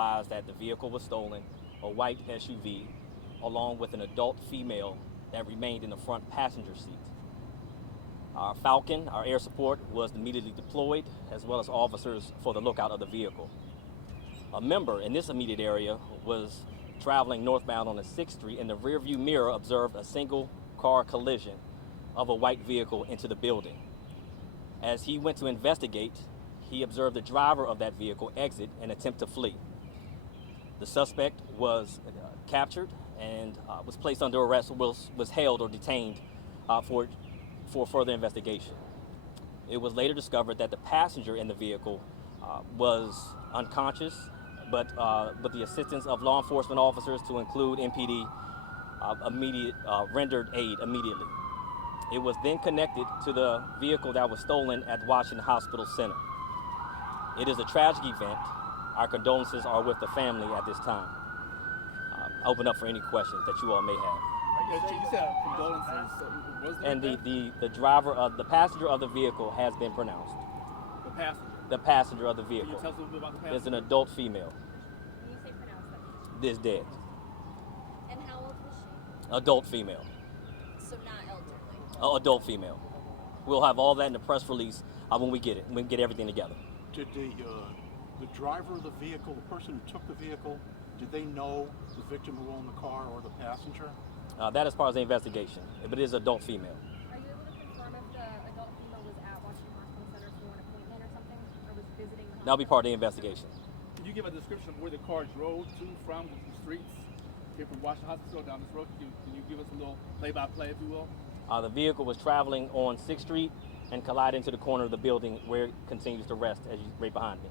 advised that the vehicle was stolen, a white SUV, along with an adult female that remained in the front passenger seat. Our Falcon, our air support, was immediately deployed, as well as officers for the lookout of the vehicle. A member in this immediate area was traveling northbound on the 6th Street. In the rearview mirror, observed a single car collision of a white vehicle into the building. As he went to investigate, he observed the driver of that vehicle exit and attempt to flee. The suspect was captured and was placed under arrest, was held or detained for further investigation. It was later discovered that the passenger in the vehicle was unconscious, but with the assistance of law enforcement officers, to include MPD, rendered aid immediately. It was then connected to the vehicle that was stolen at Washington Hospital Center. It is a tragic event. Our condolences are with the family at this time. I open up for any questions that you all may have. You said condolences. So was there And the passenger of the vehicle has been pronounced. the passenger? The passenger of the Can you vehicle tell us a little bit about the passenger? is an adult female. When you say pronounced, that means. This dead. And how old was she? Adult female. So not elderly. Adult female. We'll have all that in the press release when we get it. We get everything together. Did the driver of the vehicle, the person who took the vehicle, did they know the victim who owned the car or the passenger? That is part of the investigation, but it is adult female. Are you able to confirm if the adult female was at Washington Hospital Center for an appointment or something? Or was visiting the hospital? That'll be part of the investigation. Can you give a description of where the car drove to from the streets? Came from Washington Hospital down this road. Can you give us a little play-by-play, if you will? The vehicle was traveling on 6th Street and collided into the corner of the building where it continues to rest, right behind me.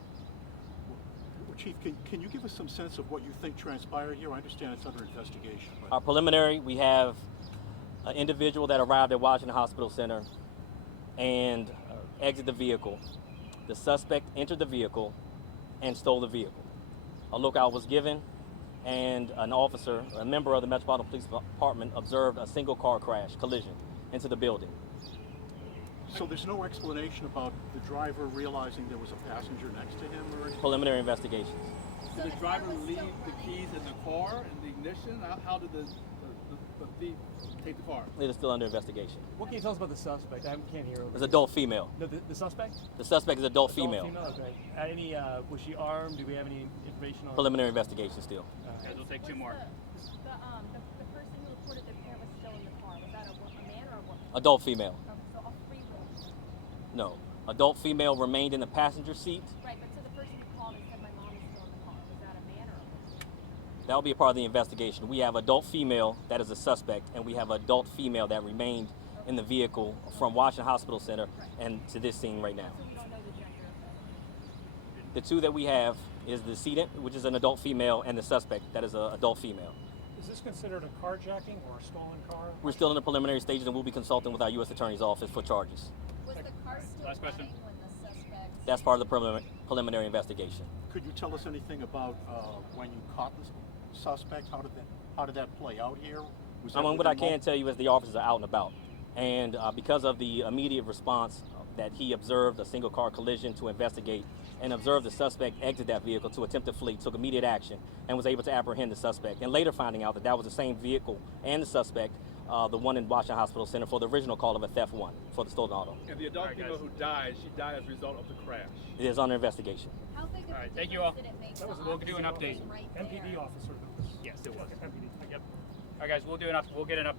Well, Chief, can you give us some sense of what you think transpired here? I understand it's under investigation. But Our preliminary, we have an individual that arrived at Washington Hospital Center and exited the vehicle. The suspect entered the vehicle and stole the vehicle. A lookout was given, and an officer, a member of the Metropolitan Police Department, observed a single car crash collision into the building. So there's no explanation about the driver realizing there was a passenger next to him or anything? Preliminary investigations. Did the driver leave the keys in the car and the ignition? How did the thief take the car? It is still under investigation. What can you tell us about the suspect? I can't hear. It's adult female. No, the suspect? The suspect is adult female. Okay. Was she armed? Do we have any information on? Preliminary investigation still. Okay, we'll take two more. The person who reported the pair was still in the car. Was that a man or a woman? Adult female. So a free roll. No. Adult female remained in the passenger seat. Right, but so the person who called and said my mom is still in the car, was that a man or a woman? That will be a part of the investigation. We have adult female that is a suspect, and we have adult female that remained in the vehicle from Washington Hospital Center and to this scene right now. So we don't know the gender of The two that we have is the decedent, which is an adult female, and the suspect that is an adult female. Is this considered a carjacking or a stolen car? We're still in the preliminary stages, and we'll be consulting with our U.S. Attorney's Office for charges. Was the car still Last question. running when the suspect? That's part of the preliminary investigation. Could you tell us anything about when you caught the suspect? How did that play out here? Was that What I within can tell you is the officers are out and about. And because of the immediate response that he observed a single car collision to investigate and observed the suspect exit that vehicle to attempt to flee, took immediate action and was able to apprehend the suspect. And later finding out that that was the same vehicle and the suspect, the one in Washington Hospital Center, for the original call of a theft one for the stolen auto. And the adult female who died, she died as a result of the crash. It is under investigation. How big of a Alright, thank you all. difference did it make? That was- the we'll do an officer update. was right there? MPD officer. Yes, it was. MPD. Yep. All right, guys, we'll get an update.